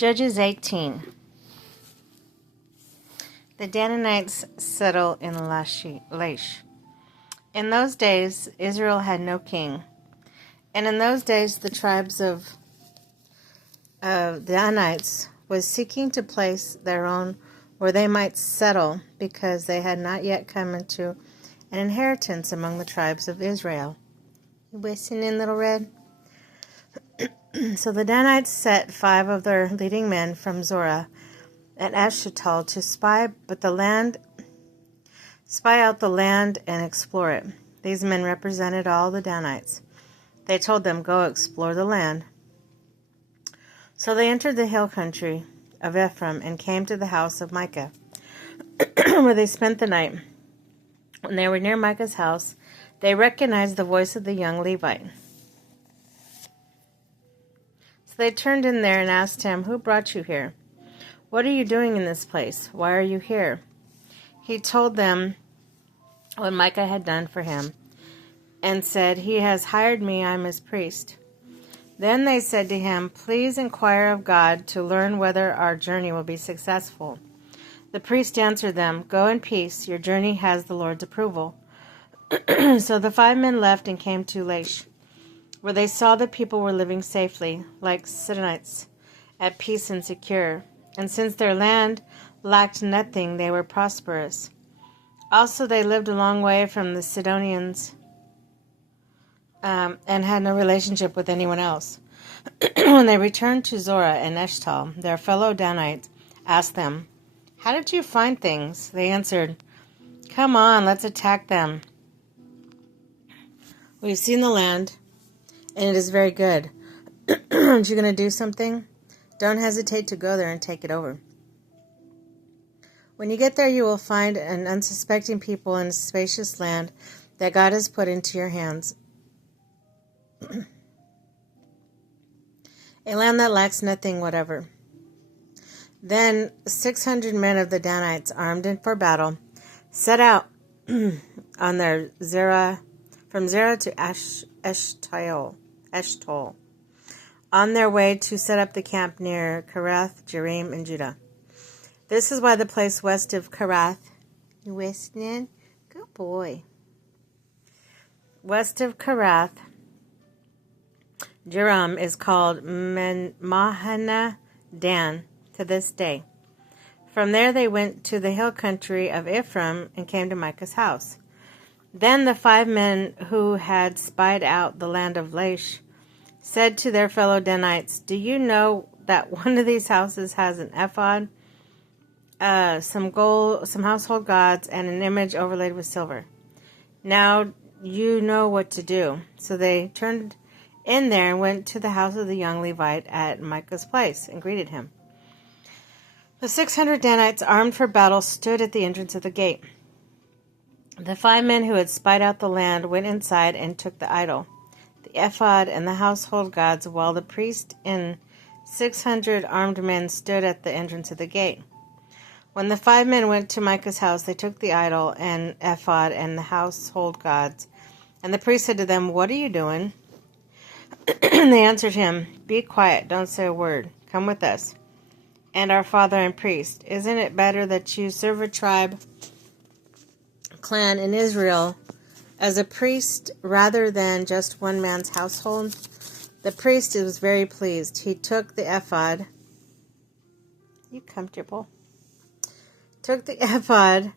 Judges 18. The Danites settle in Laish. In those days, Israel had no king. And in those days, the tribes of the Danites was seeking to place their own where they might settle, because they had not yet come into an inheritance among the tribes of Israel. You listening, Little Red? So the Danites set 5 of their leading men from Zorah and Eshtaol to spy out the land and explore it. These men represented all the Danites. They told them, "Go explore the land." So they entered the hill country of Ephraim and came to the house of Micah, where they spent the night. When they were near Micah's house, they recognized the voice of the young Levite. So they turned in there and asked him, "Who brought you here? What are you doing in this place? Why are you here?" He told them what Micah had done for him and said, "He has hired me, I am his priest." Then they said to him, "Please inquire of God to learn whether our journey will be successful." The priest answered them, "Go in peace, your journey has the Lord's approval." So the 5 men left and came to Laish, where they saw the people were living safely, like Sidonites, at peace and secure. And since their land lacked nothing, they were prosperous. Also they lived a long way from the Sidonians, and had no relationship with anyone else. When they returned to Zorah and Eshtaol, their fellow Danites asked them, "How did you find things?" They answered, "Come on, let's attack them. We've seen the land, and it is very good. Aren't you going to do something? Don't hesitate to go there and take it over. When you get there, you will find an unsuspecting people in a spacious land that God has put into your hands. A land that lacks nothing whatever." Then 600 men of the Danites, armed for battle, set out on their from Zerah to Eshtaol, on their way to set up the camp near Kirath Jearim in Judah. This is why the place west of Kirath, you listening? Good boy. West of Kirath Jearim is called Mahana Dan to this day. From there they went to the hill country of Ephraim and came to Micah's house. Then the 5 men who had spied out the land of Laish said to their fellow Danites, "Do you know that one of these houses has an ephod, some gold, some household gods, and an image overlaid with silver? Now you know what to do." So they turned in there and went to the house of the young Levite at Micah's place and greeted him. The 600 Danites, armed for battle, stood at the entrance of the gate. The 5 men who had spied out the land went inside and took the idol, the ephod, and the household gods, while the priest and 600 armed men stood at the entrance of the gate. When the 5 men went to Micah's house, they took the idol and ephod and the household gods. And the priest said to them, "What are you doing?" They answered him, "Be quiet, don't say a word. Come with us, and our father and priest. Isn't it better that you serve a clan in Israel as a priest rather than just one man's household?" The priest was very pleased. He took the ephod. You comfortable? Took the ephod,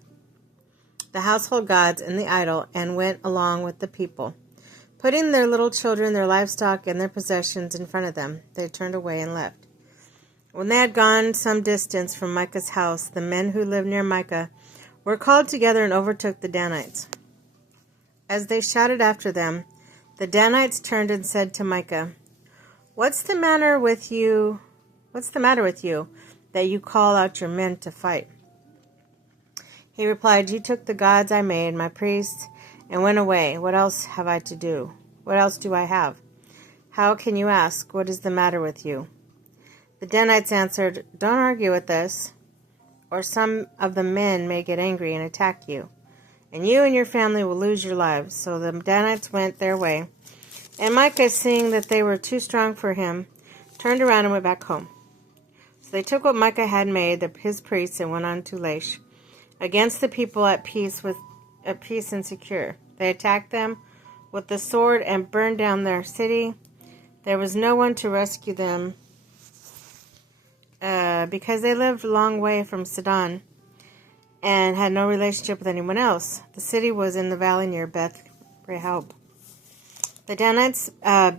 the household gods, and the idol, and went along with the people. Putting their little children, their livestock, and their possessions in front of them, they turned away and left. When they had gone some distance from Micah's house, the men who lived near Micah were called together and overtook the Danites. As they shouted after them, the Danites turned and said to Micah, What's the matter with you that you call out your men to fight?" He replied, "You took the gods I made, my priests, and went away. What else have I to do? What else do I have? How can you ask, what is the matter with you?" The Danites answered, "Don't argue with us, or some of the men may get angry and attack you, and you and your family will lose your lives." So the Danites went their way, and Micah, seeing that they were too strong for him, turned around and went back home. So they took what Micah had made, his priests, and went on to Laish, against the people at peace and secure. They attacked them with the sword and burned down their city. There was no one to rescue them because they lived a long way from Sidon and had no relationship with anyone else. The city was in the valley near Beth Rehob. The Danites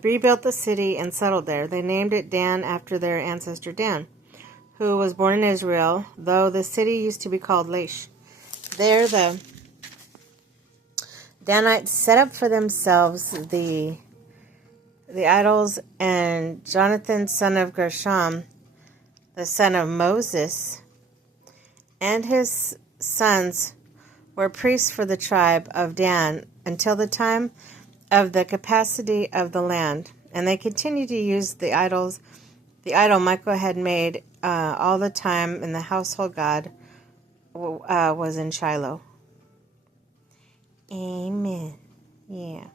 rebuilt the city and settled there. They named it Dan after their ancestor Dan, who was born in Israel, though the city used to be called Laish. There the Danites set up for themselves the idols, and Jonathan, son of Gershom, the son of Moses, and his sons were priests for the tribe of Dan until the time of the capacity of the land. And they continued to use the idol Michael had made all the time, and the household God was in Shiloh. Amen. Yeah.